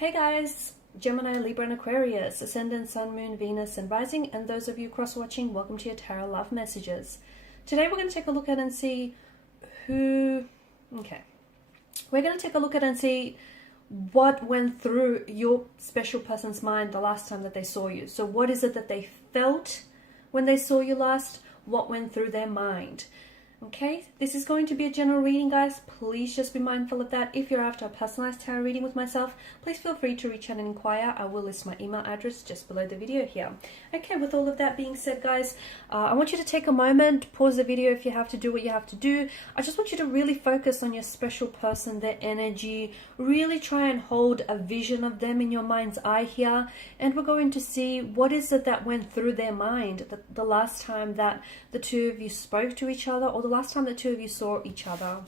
Hey guys, Gemini, Libra and Aquarius, Ascendant, Sun, Moon, Venus and Rising, and those of you cross-watching, welcome to your Tarot Love Messages. Today we're going to take a look at and see we're going to take a look at and see what went through your special person's mind the last time that they saw you. So what is it that they felt when they saw you last? What went through their mind? Okay, this is going to be a general reading, guys. Please just be mindful of that. If you're after a personalized tarot reading with myself, please feel free to reach out and inquire. I will list my email address just below the video here. Okay, with all of that being said, guys, I want you to take a moment, pause the video if you have to do what you have to do. I just want you to really focus on your special person, their energy. Really try and hold a vision of them in your mind's eye here. And we're going to see what is it that went through their mind the last time that the two of you spoke to each other, or the last time the two of you saw each other.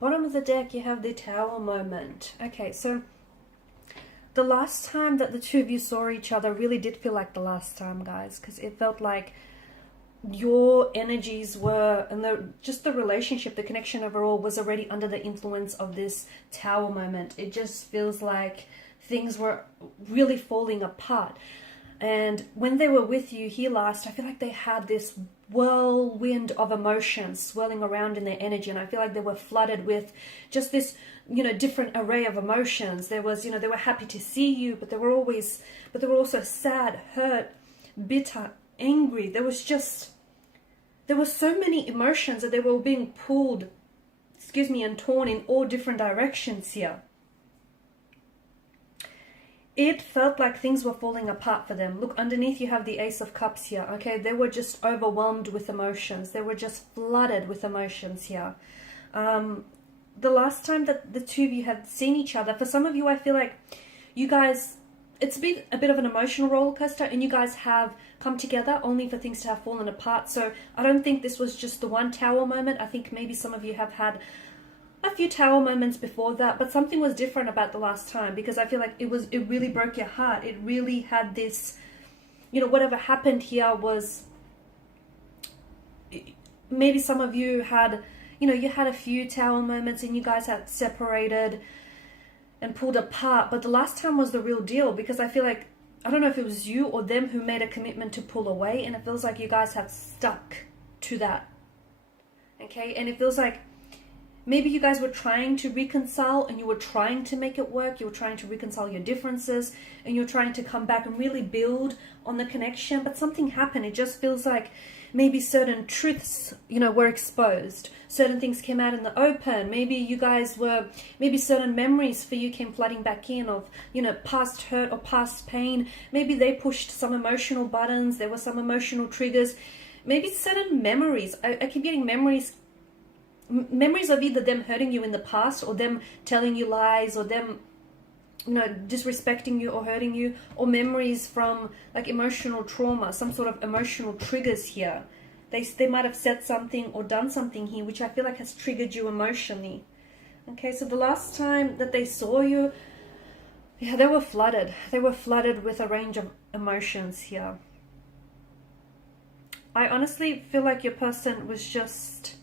Bottom of the deck, you have the Tower moment. Okay, so the last time that the two of you saw each other really did feel like the last time, guys, because it felt like your energies were, and just the relationship, the connection overall was already under the influence of this Tower moment. It just feels like things were really falling apart. And when they were with you here last, I feel like they had this whirlwind of emotions swirling around in their energy. And I feel like they were flooded with just this, different array of emotions. There was, they were happy to see you, but they were also sad, hurt, bitter, angry. There were so many emotions that they were being pulled, and torn in all different directions here. It felt like things were falling apart for them. Look, underneath you have the Ace of Cups here, okay? They were just overwhelmed with emotions. They were just flooded with emotions here. The last time that the two of you had seen each other, for some of you, I feel like you guys, it's been a bit of an emotional roller coaster, and you guys have come together only for things to have fallen apart. So I don't think this was just the one Tower moment. I think maybe some of you have had a few Tower moments before that, but something was different about the last time, because I feel like it really broke your heart. It really had this, whatever happened here was, maybe some of you had, you had a few Tower moments and you guys had separated and pulled apart, but the last time was the real deal, because I feel like, I don't know if it was you or them who made a commitment to pull away, and it feels like you guys have stuck to that. Okay, and it feels like maybe you guys were trying to reconcile and you were trying to make it work. You were trying to reconcile your differences and you're trying to come back and really build on the connection. But something happened. It just feels like maybe certain truths, were exposed. Certain things came out in the open. Maybe certain memories for you came flooding back in of, past hurt or past pain. Maybe they pushed some emotional buttons. There were some emotional triggers. Maybe certain memories. I keep getting memories of either them hurting you in the past, or them telling you lies, or them disrespecting you or hurting you, or memories from like emotional trauma, some sort of emotional triggers here. They might have said something or done something here which I feel like has triggered you emotionally. Okay, so the last time that they saw you, yeah, they were flooded. They were flooded with a range of emotions here. I honestly feel like your person was just,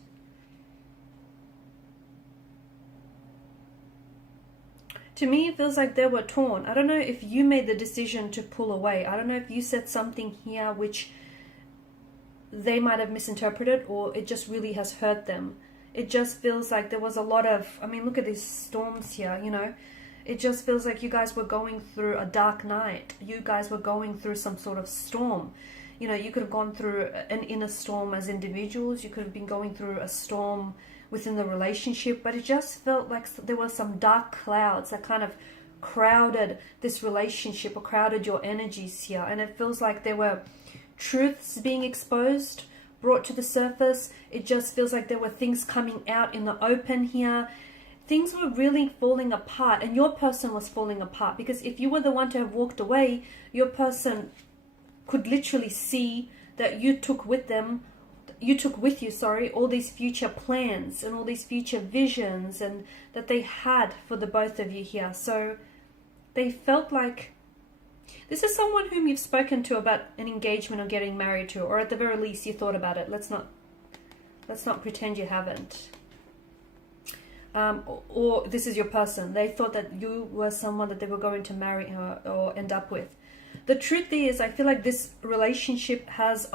to me, it feels like they were torn. I don't know if you made the decision to pull away. I don't know if you said something here which they might have misinterpreted, or it just really has hurt them. It just feels like there was a lot of, look at these storms here, It just feels like you guys were going through a dark night. You guys were going through some sort of storm. You could have gone through an inner storm as individuals. You could have been going through a storm within the relationship, but it just felt like there were some dark clouds that kind of crowded this relationship, or crowded your energies here. And it feels like there were truths being exposed, brought to the surface. It just feels like there were things coming out in the open here. things were really falling apart, and your person was falling apart, because if you were the one to have walked away, your person could literally see that you took with you, sorry, all these future plans and all these future visions and that they had for the both of you here. So they felt like this is someone whom you've spoken to about an engagement or getting married to, or at the very least you thought about it. Let's not pretend you haven't. Or this is your person. They thought that you were someone that they were going to marry or end up with. The truth is, I feel like this relationship has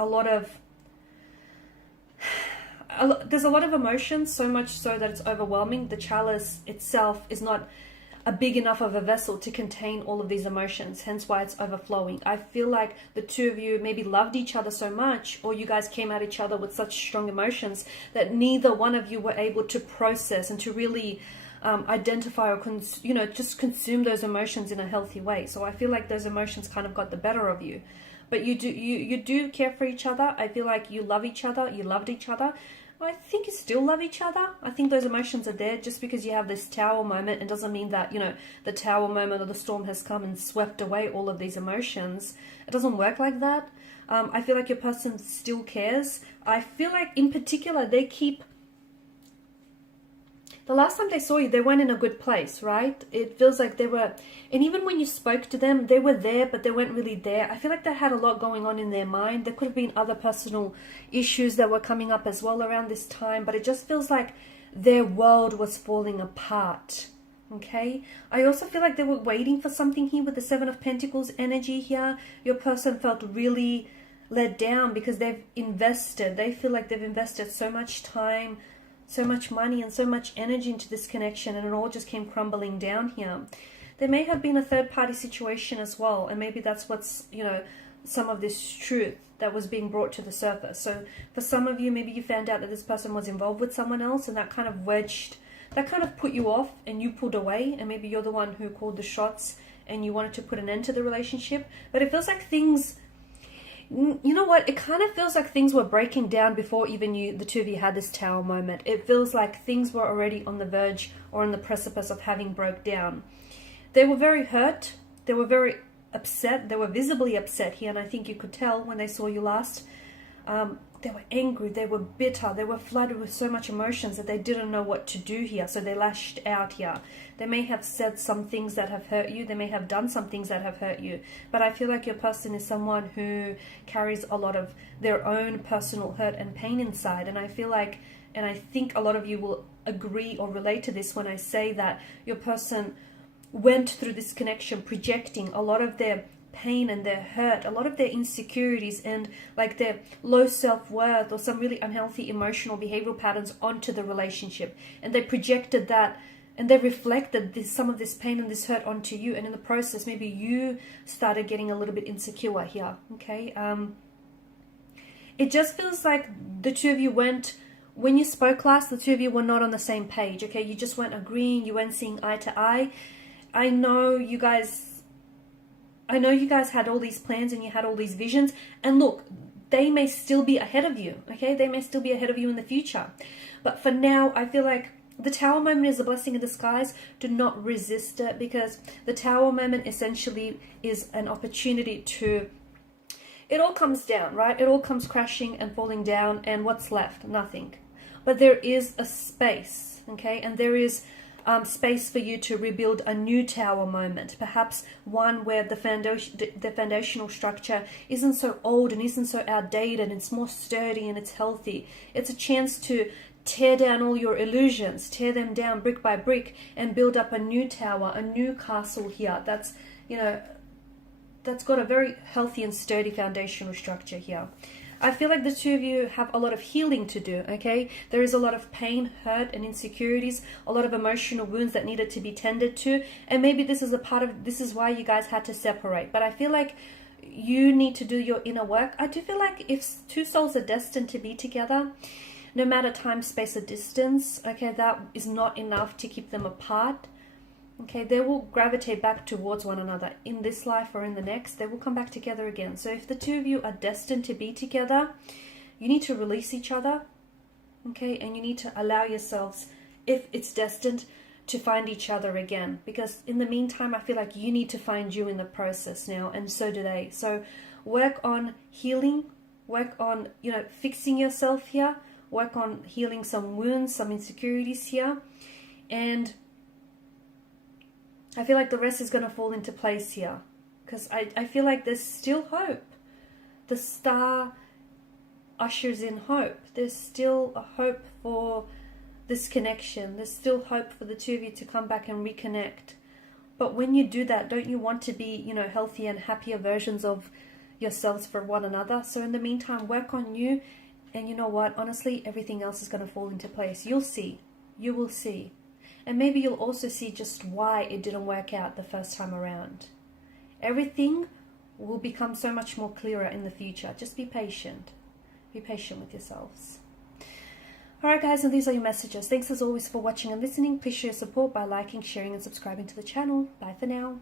there's a lot of emotions, so much so that it's overwhelming. The chalice itself is not a big enough of a vessel to contain all of these emotions, hence why it's overflowing. I feel like the two of you maybe loved each other so much, or you guys came at each other with such strong emotions that neither one of you were able to process and to really identify or just consume those emotions in a healthy way. So I feel like those emotions kind of got the better of you. But you do care for each other. I feel like you love each other. You loved each other. I think you still love each other. I think those emotions are there. Just because you have this tower moment, it doesn't mean that, the tower moment or the storm has come and swept away all of these emotions. It doesn't work like that. I feel like your person still cares. I feel like in particular the last time they saw you, they weren't in a good place, right? It feels like they were, and even when you spoke to them, they were there, but they weren't really there. I feel like they had a lot going on in their mind. There could have been other personal issues that were coming up as well around this time, but it just feels like their world was falling apart, okay? I also feel like they were waiting for something here with the Seven of Pentacles energy here. Your person felt really let down because they've invested. They feel like they've invested so much time, so much money and so much energy into this connection, and it all just came crumbling down here. There may have been a third-party situation as well, and maybe that's what's, some of this truth that was being brought to the surface. So for some of you, maybe you found out that this person was involved with someone else, and that kind of put you off, and you pulled away, and maybe you're the one who called the shots, and you wanted to put an end to the relationship. But it feels like things... You know what? It kind of feels like things were breaking down before even the two of you had this tower moment. It feels like things were already on the verge or on the precipice of having broke down. They were very hurt. They were very upset. They were visibly upset here, and I think you could tell when they saw you last. They were angry. They were bitter. They were flooded with so much emotions that they didn't know what to do here, so they lashed out here. They may have said some things that have hurt you. They may have done some things that have hurt you. But I feel like your person is someone who carries a lot of their own personal hurt and pain inside. And I feel like, and I think a lot of you will agree or relate to this when I say that your person went through this connection projecting a lot of their pain and their hurt, a lot of their insecurities and like their low self-worth or some really unhealthy emotional behavioral patterns onto the relationship. And they projected that, and they reflected some of this pain and this hurt onto you, and in the process maybe you started getting a little bit insecure here, okay? It just feels like the two of you when you spoke last, the two of you were not on the same page, okay? You just weren't agreeing, you weren't seeing eye to eye. I know you guys had all these plans and you had all these visions, and look, they may still be ahead of you, okay? They may still be ahead of you in the future. But for now, I feel like the tower moment is a blessing in disguise. Do not resist it, because the tower moment essentially is an opportunity to... It all comes down, right? It all comes crashing and falling down, and what's left? Nothing. But there is a space, okay? And there is space for you to rebuild a new tower moment, perhaps one where the foundational structure isn't so old and isn't so outdated, and it's more sturdy and it's healthy. It's a chance to tear down all your illusions, tear them down brick by brick, and build up a new tower, a new castle here that's got a very healthy and sturdy foundational structure here. I feel like the two of you have a lot of healing to do, okay? There is a lot of pain, hurt, and insecurities, a lot of emotional wounds that needed to be tended to, and maybe this is why you guys had to separate. But I feel like you need to do your inner work. I do feel like if two souls are destined to be together, no matter time, space, or distance, okay, that is not enough to keep them apart. Okay, they will gravitate back towards one another in this life or in the next. They will come back together again. So if the two of you are destined to be together, you need to release each other, okay? And you need to allow yourselves, if it's destined, to find each other again, because in the meantime I feel like you need to find you in the process now, and so do they. So work on healing, work on, you know, fixing yourself here, work on healing some wounds, some insecurities here, and I feel like the rest is going to fall into place here, because I feel like there's still hope. The star ushers in hope. There's still a hope for this connection. There's still hope for the two of you to come back and reconnect. But when you do that, don't you want to be, you know, healthier and happier versions of yourselves for one another? So in the meantime, work on you, and you know what, honestly, everything else is going to fall into place. You'll see. You will see. And maybe you'll also see just why it didn't work out the first time around. Everything will become so much more clearer in the future. Just be patient. Be patient with yourselves. Alright guys, and these are your messages. Thanks as always for watching and listening. Please show your support by liking, sharing and subscribing to the channel. Bye for now.